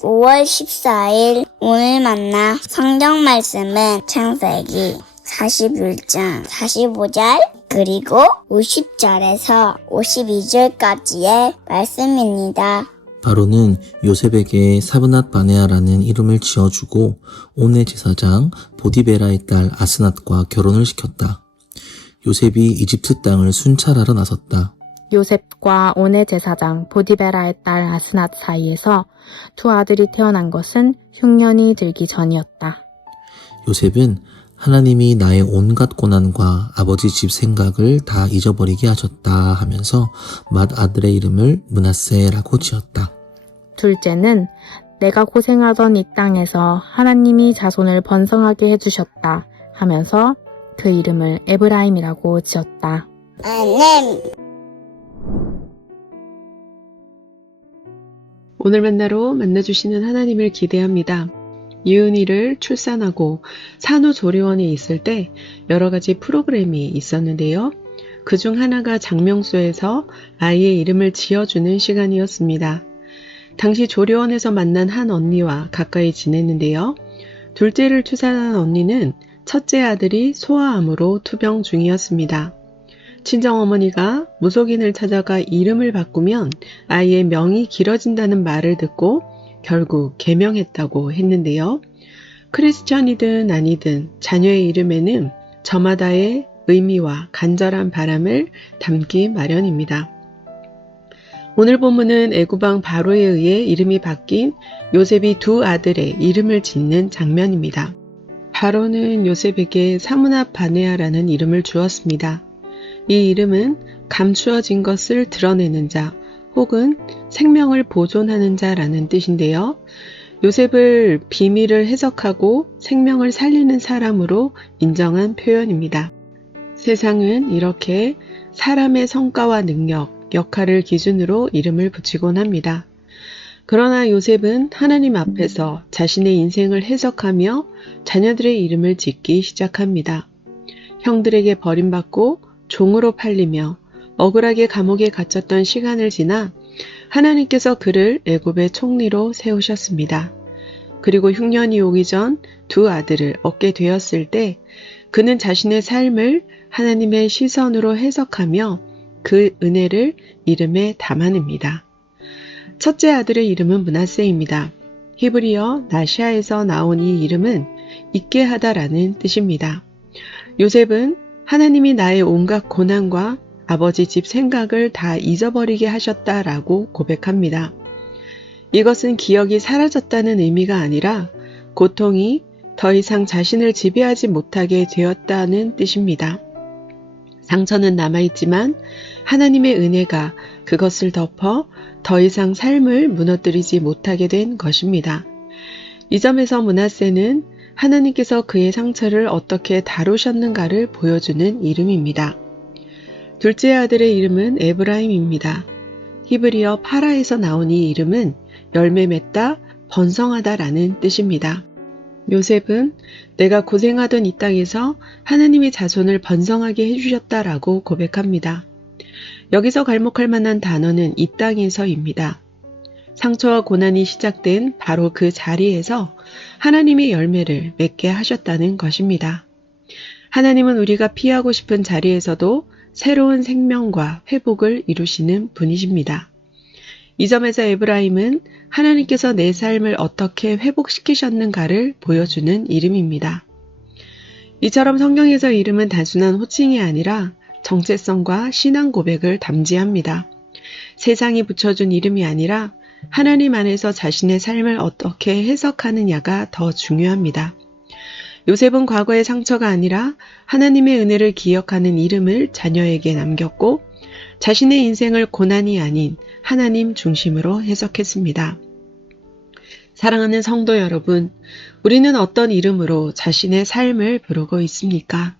5월 14일 오늘 만나 성경 말씀은 창세기 41장 45절 그리고 50절에서 52절까지의 말씀입니다. 바로는 요셉에게 사브낫 바네아라는 이름을 지어주고 온의 제사장 보디베라의 딸 아스낫과 결혼을 시켰다. 요셉이 이집트 땅을 순찰하러 나섰다. 요셉과 온의 제사장 보디베라의 딸 아스낫 사이에서 두 아들이 태어난 것은 흉년이 들기 전이었다. 요셉은 하나님이 나의 온갖 고난과 아버지 집 생각을 다 잊어버리게 하셨다 하면서 맏아들의 이름을 므낫세라고 지었다. 둘째는 내가 고생하던 이 땅에서 하나님이 자손을 번성하게 해주셨다 하면서 그 이름을 에브라임이라고 지었다. 아멘. 오늘 만나러 만나주시는 하나님을 기대합니다. 이은이를 출산하고 산후조리원에 있을 때 여러 가지 프로그램이 있었는데요. 그중 하나가 장명소에서 아이의 이름을 지어주는 시간이었습니다. 당시 조리원에서 만난 한 언니와 가까이 지냈는데요. 둘째를 출산한 언니는 첫째 아들이 소아암으로 투병 중이었습니다. 친정어머니가 무속인을 찾아가 이름을 바꾸면 아이의 명이 길어진다는 말을 듣고 결국 개명했다고 했는데요. 크리스천이든 아니든 자녀의 이름에는 저마다의 의미와 간절한 바람을 담기 마련입니다. 오늘 본문은 애굽왕 바로에 의해 이름이 바뀐 요셉이 두 아들의 이름을 짓는 장면입니다. 바로는 요셉에게 사므낫 바네아라는 이름을 주었습니다. 이 이름은 감추어진 것을 드러내는 자 혹은 생명을 보존하는 자라는 뜻인데요. 요셉을 비밀을 해석하고 생명을 살리는 사람으로 인정한 표현입니다. 세상은 이렇게 사람의 성과와 능력, 역할을 기준으로 이름을 붙이곤 합니다. 그러나 요셉은 하나님 앞에서 자신의 인생을 해석하며 자녀들의 이름을 짓기 시작합니다. 형들에게 버림받고 종으로 팔리며 억울하게 감옥에 갇혔던 시간을 지나 하나님께서 그를 애굽의 총리로 세우셨습니다. 그리고 흉년이 오기 전 두 아들을 얻게 되었을 때 그는 자신의 삶을 하나님의 시선으로 해석하며 그 은혜를 이름에 담아냅니다. 첫째 아들의 이름은 므낫세입니다. 히브리어 나시아에서 나온 이 이름은 잊게 하다라는 뜻입니다. 요셉은 하나님이 나의 온갖 고난과 아버지 집 생각을 다 잊어버리게 하셨다라고 고백합니다. 이것은 기억이 사라졌다는 의미가 아니라 고통이 더 이상 자신을 지배하지 못하게 되었다는 뜻입니다. 상처는 남아있지만 하나님의 은혜가 그것을 덮어 더 이상 삶을 무너뜨리지 못하게 된 것입니다. 이 점에서 므낫세는 하나님께서 그의 상처를 어떻게 다루셨는가를 보여주는 이름입니다. 둘째 아들의 이름은 에브라임입니다. 히브리어 파라에서 나온 이 이름은 열매 맺다, 번성하다라는 뜻입니다. 요셉은 내가 고생하던 이 땅에서 하나님이 자손을 번성하게 해주셨다라고 고백합니다. 여기서 갈목할 만한 단어는 이 땅에서입니다. 상처와 고난이 시작된 바로 그 자리에서 하나님의 열매를 맺게 하셨다는 것입니다. 하나님은 우리가 피하고 싶은 자리에서도 새로운 생명과 회복을 이루시는 분이십니다. 이 점에서 에브라임은 하나님께서 내 삶을 어떻게 회복시키셨는가를 보여주는 이름입니다. 이처럼 성경에서 이름은 단순한 호칭이 아니라 정체성과 신앙 고백을 담지합니다. 세상이 붙여준 이름이 아니라 하나님 안에서 자신의 삶을 어떻게 해석하느냐가 더 중요합니다. 요셉은 과거의 상처가 아니라 하나님의 은혜를 기억하는 이름을 자녀에게 남겼고 자신의 인생을 고난이 아닌 하나님 중심으로 해석했습니다. 사랑하는 성도 여러분, 우리는 어떤 이름으로 자신의 삶을 부르고 있습니까?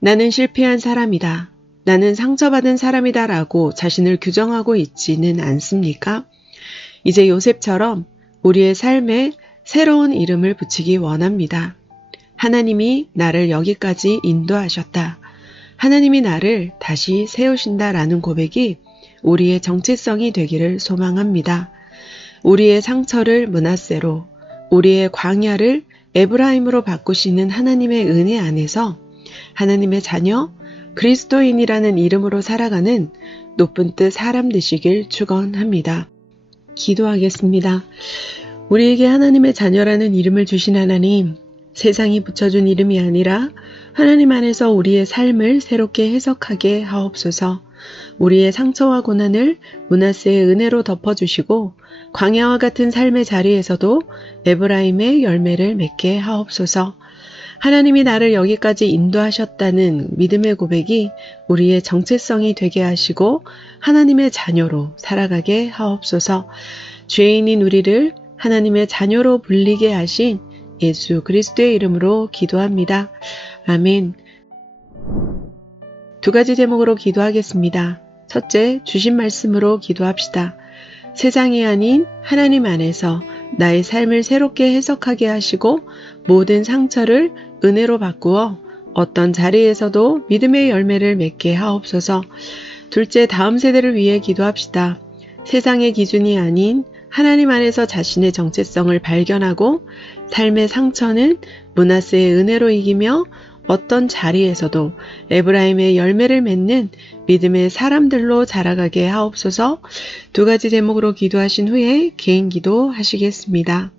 나는 실패한 사람이다. 나는 상처받은 사람이다 라고 자신을 규정하고 있지는 않습니까? 이제 요셉처럼 우리의 삶에 새로운 이름을 붙이기 원합니다. 하나님이 나를 여기까지 인도하셨다. 하나님이 나를 다시 세우신다라는 고백이 우리의 정체성이 되기를 소망합니다. 우리의 상처를 므낫세로, 우리의 광야를 에브라임으로 바꾸시는 하나님의 은혜 안에서 하나님의 자녀, 그리스도인이라는 이름으로 살아가는 높은 뜻 사람 되시길 축원합니다. 기도하겠습니다. 우리에게 하나님의 자녀라는 이름을 주신 하나님, 세상이 붙여준 이름이 아니라 하나님 안에서 우리의 삶을 새롭게 해석하게 하옵소서. 우리의 상처와 고난을 므낫세의 은혜로 덮어주시고 광야와 같은 삶의 자리에서도 에브라임의 열매를 맺게 하옵소서. 하나님이 나를 여기까지 인도하셨다는 믿음의 고백이 우리의 정체성이 되게 하시고 하나님의 자녀로 살아가게 하옵소서. 죄인인 우리를 하나님의 자녀로 불리게 하신 예수 그리스도의 이름으로 기도합니다. 아멘. 두 가지 제목으로 기도하겠습니다. 첫째, 주신 말씀으로 기도합시다. 세상이 아닌 하나님 안에서 나의 삶을 새롭게 해석하게 하시고 모든 상처를 은혜로 바꾸어 어떤 자리에서도 믿음의 열매를 맺게 하옵소서. 둘째, 다음 세대를 위해 기도합시다. 세상의 기준이 아닌 하나님 안에서 자신의 정체성을 발견하고 삶의 상처는 므낫세의 은혜로 이기며 어떤 자리에서도 에브라임의 열매를 맺는 믿음의 사람들로 자라가게 하옵소서. 두 가지 제목으로 기도하신 후에 개인 기도 하시겠습니다.